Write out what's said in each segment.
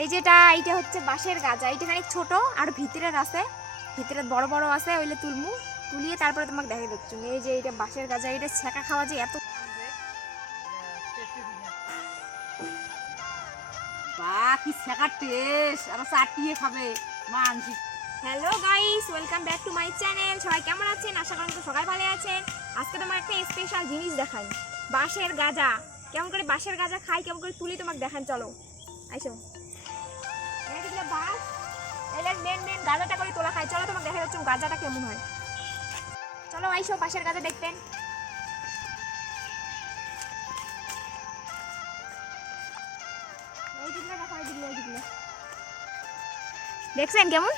এই যেটা এইটা হচ্ছে বাঁশের গাজা, এইটা খানিক ছোট আর ভিতরের আছে, ভিতরে বড় বড় আছে, ওইলে তুলমু, তুলিয়ে তারপরে তোমাকে দেখা দিচ্ছি। এই যে এইটা বাঁশের গাজা, এটা ছেঁকা খাওয়া যে এত কি ছেঁকার টেস্ট, আর চাটিয়ে খাবে মানসিক। Hello guys, welcome back to my channel. সবাই কেমন আছেন? আশা করি তো সবাই ভালো আছেন। আজকে তোমার একটা স্পেশাল জিনিস দেখাই, বাঁশের গাজা। কেমন করে বাঁশের গাজা খাই, কেমন করে তুলি তোমাকে দেখান, চলো আইসো। এটা বাঁশ, এর মেন গাজাটা করে তোলা খাই, চলো তোমাকে দেখা যাচ্ছে গাজাটা কেমন হয়। চলো আইসো বাঁশের গাজা দেখতেন। এই দিকটা দেখো, এই দিকটা দেখছেন কেমন?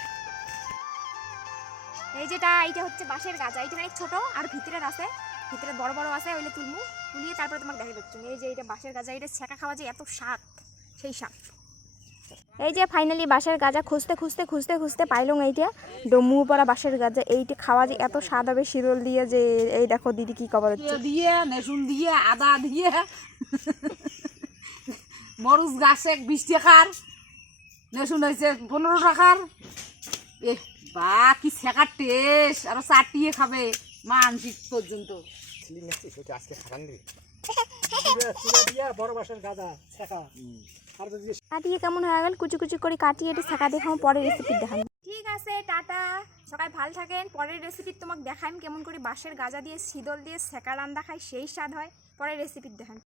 এই যেটা এইটা হচ্ছে বাঁশের গাজা, এইটা খানিক ছোট আর ভিতরের আছে, ভিতরে বড় বড় আছে, ওইলে তুলমু, তুলিয়ে তারপরে তোমাকে দেখা দিচ্ছি। এই যে এইটা বাঁশের গাজা, এটা ছেঁকা খাওয়া যে এত স্বাদ, সেই স্বাদ। এই যে ফাইনালি বাঁশের গাজা খুঁজতে খুঁজতে খুঁজতে খুঁজতে পাইলুম এইটা ডমু পড়া বাঁশের গাজা। এইটা খাওয়া যে এত স্বাদ হবে শিরল দিয়ে, যে এই দেখো দিদি কি খবর হচ্ছে দিয়ে নেসুন দিয়ে আদা দিয়ে মরুচ গাছে 20 টাকার, নেসুন হয়েছে 15 টাকার। এ কি ছেঁকার টেস্ট, আর চাটিয়ে খাবে মানসিক পর্যন্ত। কাটিয়ে কেমন হয়ে গেল, কুচি কুচি করে কাটিয়ে এটা ছেঁকা দেখাও, পরের রেসিপি দেখান। ঠিক আছে, টাটা, সবাই ভালো থাকেন। পরের রেসিপি তোমাকে দেখান কেমন করে বাঁশের গাজা দিয়ে শীতল দিয়ে ছেঁকা রান্না খাই, সেই স্বাদ হয়। পরের রেসিপি দেখান।